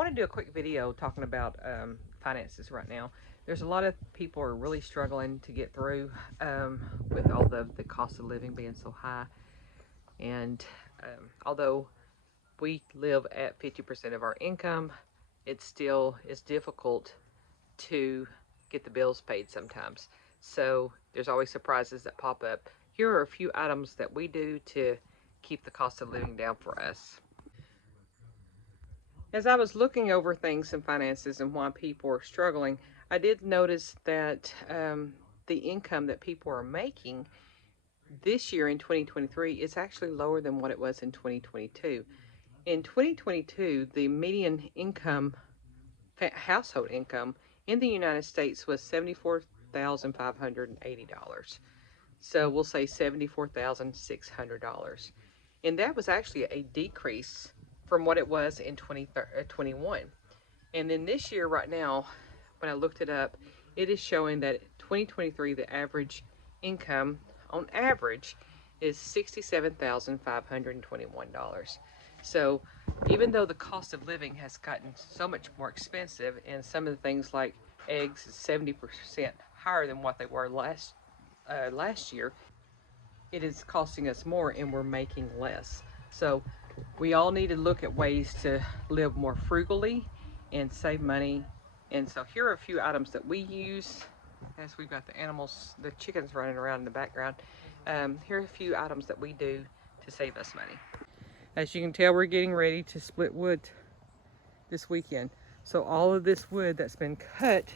want to do a quick video talking about finances right now. There's a lot of people are really struggling to get through with all the cost of living being so high. And although we live at 50% of our income, it still is difficult to get the bills paid sometimes. So there's always surprises that pop up. Here are a few items that we do to keep the cost of living down for us. As I was looking over things in finances and why people are struggling, I did notice that the income that people are making this year in 2023 is actually lower than what it was in 2022. In 2022, the median income, household income in the United States was $74,580. So we'll say $74,600. And that was actually a decrease from what it was in 2021. And then this year right now, when I looked it up, it is showing that 2023, the average income on average is $67,521. So even though the cost of living has gotten so much more expensive, and some of the things like eggs is 70% higher than what they were last year, it is costing us more and we're making less. So we all need to look at ways to live more frugally and save money. And so here are a few items that we use as we've got the animals, the chickens running around in the background. Here are a few items that we do to save us money. As you can tell, we're getting ready to split wood this weekend. So all of this wood that's been cut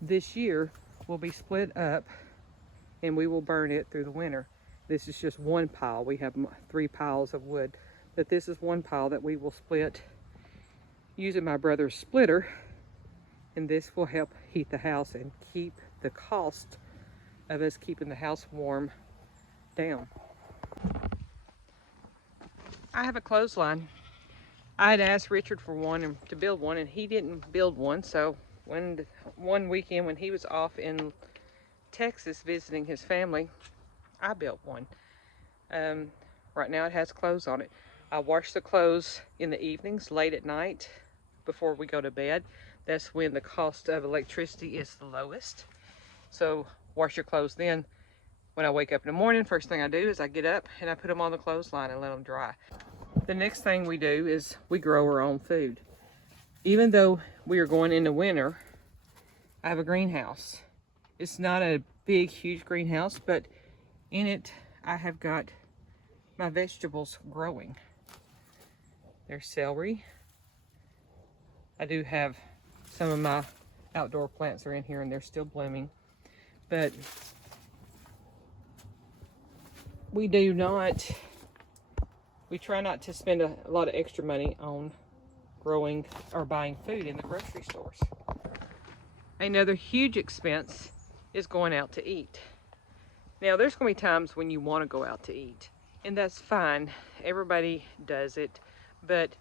this year will be split up and we will burn it through the winter. This is just one pile. We have 3 piles of wood, but this is one pile that we will split using my brother's splitter, and this will help heat the house and keep the cost of us keeping the house warm down. I have a clothesline. I had asked Richard for one to build one, and he didn't build one. So one weekend when he was off in Texas visiting his family, I built one. Right now it has clothes on it. I wash the clothes in the evenings, late at night, before we go to bed. That's when the cost of electricity is the lowest. So wash your clothes then. When I wake up in the morning, first thing I do is I get up and I put them on the clothesline and let them dry. The next thing we do is we grow our own food. Even though we are going into winter, I have a greenhouse. It's not a big, huge greenhouse, but in it I have got my vegetables growing. There's celery. I do have some of my outdoor plants are in here and they're still blooming. But we try not to spend a lot of extra money on growing or buying food in the grocery stores. Another huge expense is going out to eat. Now, there's going to be times when you want to go out to eat, and that's fine. Everybody does it. But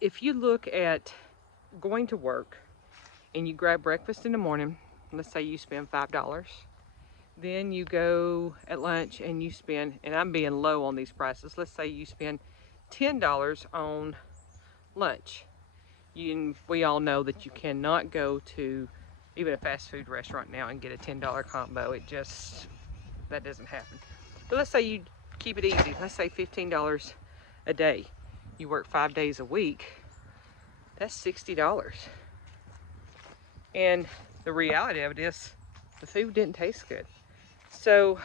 if you look at going to work and you grab breakfast in the morning, let's say you spend $5. Then you go at lunch and you spend, and I'm being low on these prices, let's say you spend $10 on lunch. We all know that you cannot go to even a fast food restaurant now and get a $10 combo. That doesn't happen. But let's say you keep it easy. Let's say $15 a day. You work 5 days a week. That's $60. And the reality of it is the food didn't taste good. So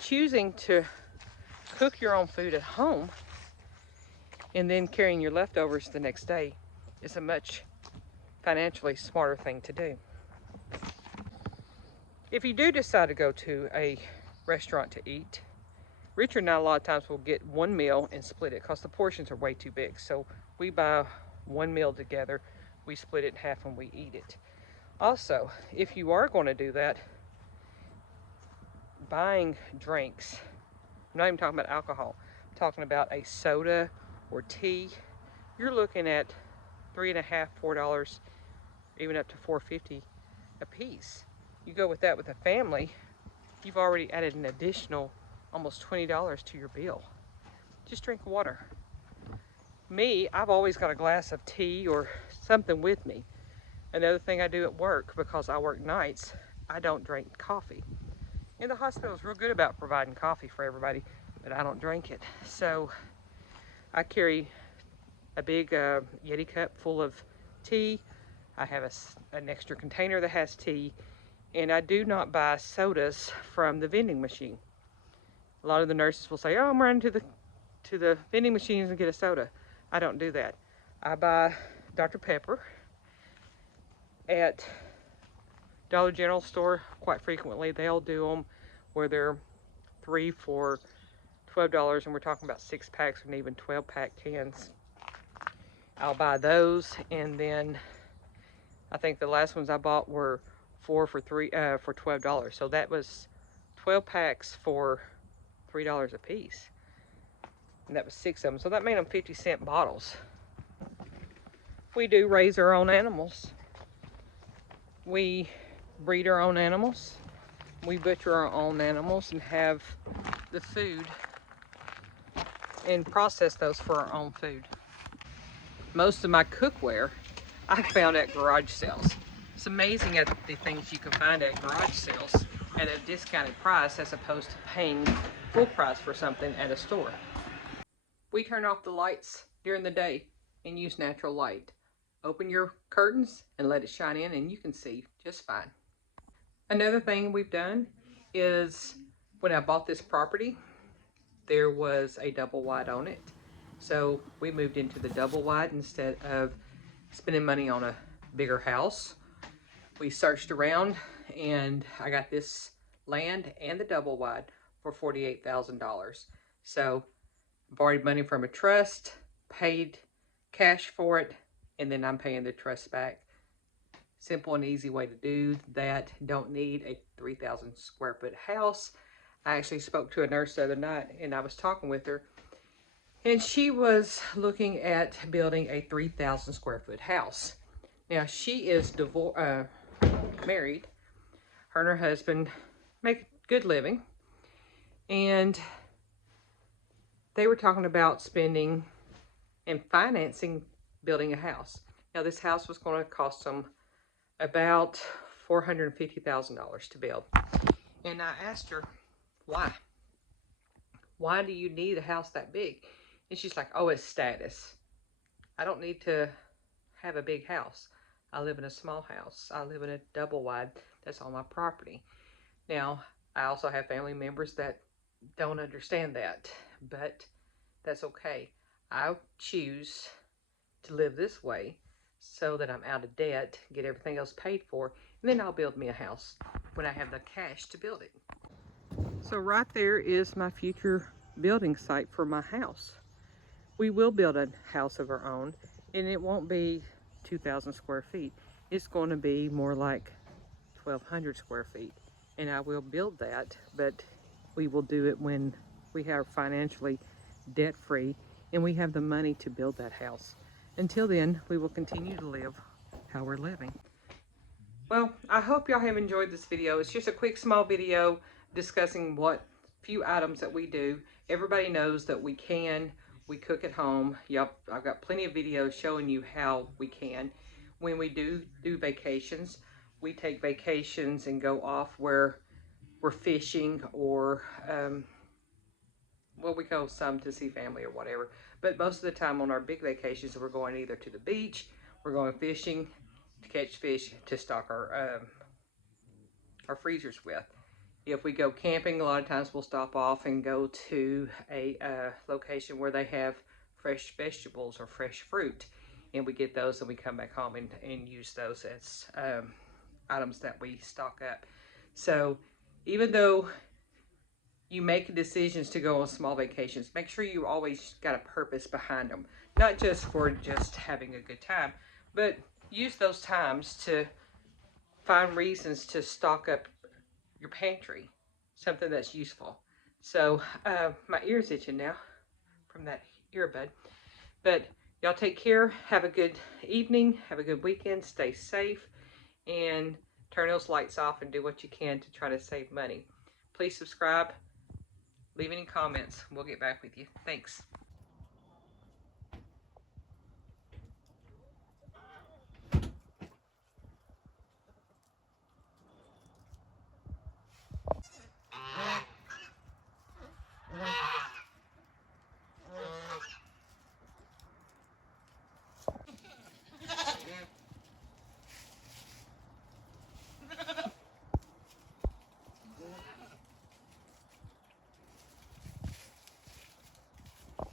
choosing to cook your own food at home and then carrying your leftovers the next day is a much financially smarter thing to do. If you do decide to go to a restaurant to eat, Richard and I a lot of times will get one meal and split it because the portions are way too big. So we buy one meal together, we split it in half and we eat it. Also, if you are going to do that, buying drinks, I'm not even talking about alcohol, I'm talking about a soda or tea, you're looking at $3.50, $4, even up to $4.50 a piece. You go with that with a family, you've already added an additional almost $20 to your bill. Just drink water. Me, I've always got a glass of tea or something with me. Another thing I do at work, because I work nights, I don't drink coffee. And the hospital is real good about providing coffee for everybody, but I don't drink it. So I carry a big Yeti cup full of tea. I have an extra container that has tea, and I do not buy sodas from the vending machine. A lot of the nurses will say, "Oh, I'm running to the vending machines and get a soda." I don't do that. I buy Dr. Pepper at Dollar General store quite frequently. They'll do them where they're 3 for $12, and we're talking about 6 packs and even 12-pack cans. I'll buy those, and then I think the last ones I bought were 4 for $12. So that was 12 packs for $3 a piece, and that was 6 of them. So that made them 50-cent bottles. We do raise our own animals. We breed our own animals. We butcher our own animals and have the food and process those for our own food. Most of my cookware I found at garage sales. It's amazing at the things you can find at garage sales at a discounted price as opposed to paying full price for something at a store. We turn off the lights during the day and use natural light. Open your curtains and let it shine in, and you can see just fine. Another thing we've done is when I bought this property, there was a double wide on it. So we moved into the double wide instead of spending money on a bigger house. We searched around and I got this land and the double wide for $48,000. So I borrowed money from a trust, paid cash for it, and then I'm paying the trust back. Simple and easy way to do that. Don't need a 3,000 square foot house. I actually spoke to a nurse the other night and I was talking with her, and she was looking at building a 3,000 square foot house. Now she is married. Her and her husband make a good living, and they were talking about spending and financing building a house. Now this house was going to cost them about $450,000 to build. And I asked her, why? Why do you need a house that big? And she's like, oh, it's status. I don't need to have a big house. I live in a small house. I live in a double wide that's on my property. Now, I also have family members that don't understand that, but that's okay. I choose to live this way so that I'm out of debt, get everything else paid for, and then I'll build me a house when I have the cash to build it. So right there is my future building site for my house. We will build a house of our own, and it won't be 2,000 square feet. It's going to be more like 1,200 square feet, and I will build that, but we will do it when we are financially debt-free and we have the money to build that house. Until then, we will continue to live how we're living. Well, I hope y'all have enjoyed this video. It's just a quick small video discussing what few items that we do. Everybody knows that we cook at home. Y'all, I've got plenty of videos showing you how we can. When we do vacations, we take vacations and go off where we're fishing, or well, we go some to see family or whatever. But most of the time on our big vacations, we're going either to the beach, we're going fishing to catch fish to stock our freezers with. If we go camping, a lot of times we'll stop off and go to a location where they have fresh vegetables or fresh fruit, and we get those and we come back home and use those as items that we stock up. So even though you make decisions to go on small vacations, make sure you always got a purpose behind them. Not just for just having a good time, but use those times to find reasons to stock up your pantry, something that's useful. So my ear's itching now from that earbud. But y'all take care, have a good evening, have a good weekend, stay safe, and turn those lights off and do what you can to try to save money. Please subscribe, leave any comments. We'll get back with you. Thanks.